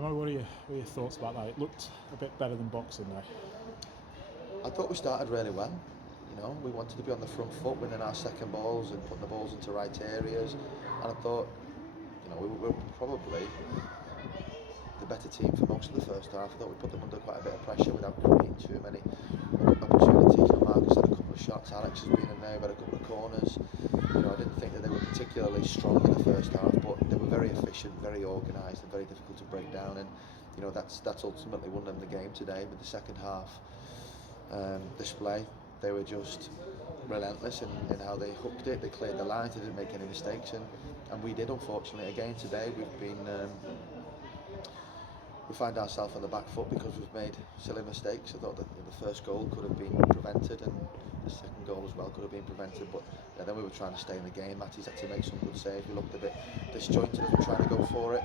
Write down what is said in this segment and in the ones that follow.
What are your thoughts about that? It looked a bit better than Boxing Day. I thought we started really well. We wanted to be on the front foot, winning our second balls and putting the balls into right areas. And I thought, we were probably the better team for most of the first half. I thought we put them under quite a bit of pressure without creating too many opportunities. Marcus had a couple of shots, Alex has been in there, had a couple of corners. I didn't think that they were particularly strong in the first half, but they were very efficient, very organised, and very difficult to break down. And that's ultimately won them the game today with the second half display. They were just relentless in how they hooked it. They cleared the lines, they didn't make any mistakes, and we did, unfortunately. Again today we find ourselves on the back foot because we've made silly mistakes. I thought that the first goal could have been prevented, and the second goal as well could have been prevented, but then we were trying to stay in the game. Matty's had to make some good saves. We looked a bit disjointed as we're trying to go for it.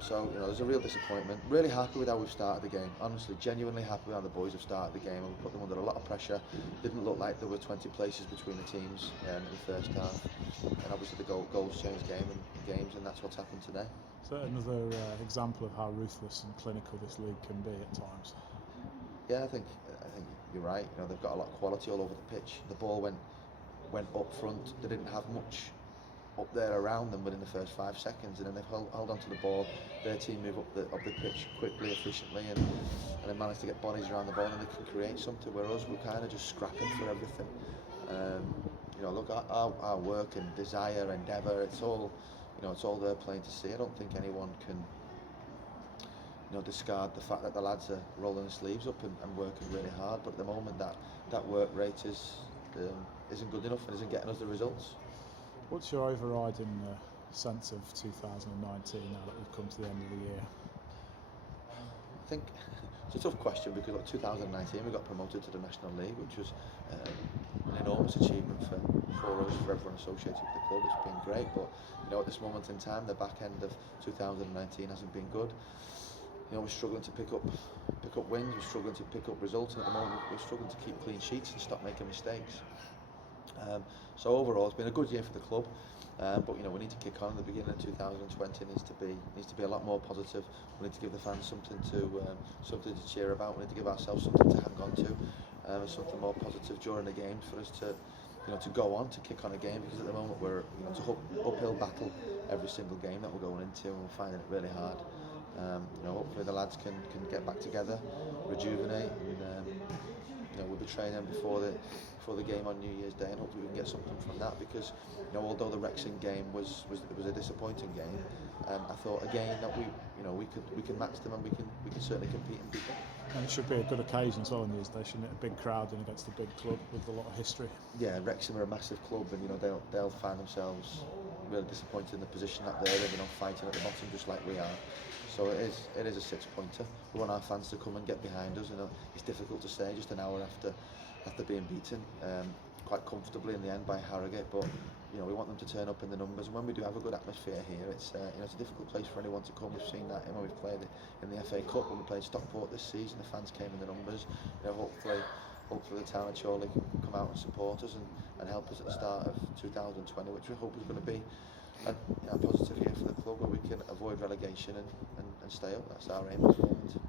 So there's a real disappointment. Really happy with how we've started the game. Honestly, genuinely happy with how the boys have started the game, and we put them under a lot of pressure. Didn't look like there were 20 places between the teams in the first half, and obviously the goals change games, and that's what's happened today. So another example of how ruthless and clinical this league can be at times. Yeah, I think you're right. They've got a lot of quality all over the pitch. The ball went up front. They didn't have much up there around them within the first 5 seconds, and then they've held onto the ball. Their team move up the pitch quickly, efficiently, and they managed to get bodies around the ball, and they can create something. Whereas we're kind of just scrapping for everything. Look, our work and desire, endeavour, it's all there plain to see. I don't think anyone can discard the fact that the lads are rolling their sleeves up and working really hard. But at the moment, that work rate isn't good enough and isn't getting us the results. What's your overriding sense of 2019 now that we've come to the end of the year? I think it's a tough question because 2019 we got promoted to the National League, which was an enormous achievement for us, for everyone associated with the club. It's been great, but at this moment in time, the back end of 2019 hasn't been good. We're struggling to pick up wins, we're struggling to pick up results, and at the moment we're struggling to keep clean sheets and stop making mistakes. So overall, it's been a good year for the club, but we need to kick on. The beginning of 2020 needs to be a lot more positive. We need to give the fans something to cheer about. We need to give ourselves something to hang on to, something more positive during the games for us to go on, to kick on a game, because at the moment we're it's an uphill battle every single game that we're going into, and we're finding it really hard. Hopefully the lads can get back together, rejuvenate, and we'll be training before the game on New Year's Day, and hopefully we can get something from that, because although the Wrexham game was a disappointing game, I thought again that we can match them, and we can certainly compete and beat them. And it should be a good occasion as well in these days, shouldn't it? A big crowd in against a big club with a lot of history. Yeah, Wrexham are a massive club, and they'll find themselves really disappointed in the position that they're in, fighting at the bottom just like we are. So it is a 6-pointer. We want our fans to come and get behind us. It's difficult to say just an hour after being beaten quite comfortably in the end by Harrogate, but we want them to turn up in the numbers, and when we do have a good atmosphere here, it's a difficult place for anyone to come. We've seen that when we've played it in the FA Cup, when we played Stockport this season. The fans came in the numbers. Hopefully the town of Chorley can come out and support us and help us at the start of 2020, which we hope is going to be a positive year for the club, where we can avoid relegation and stay up. That's our aim at the moment.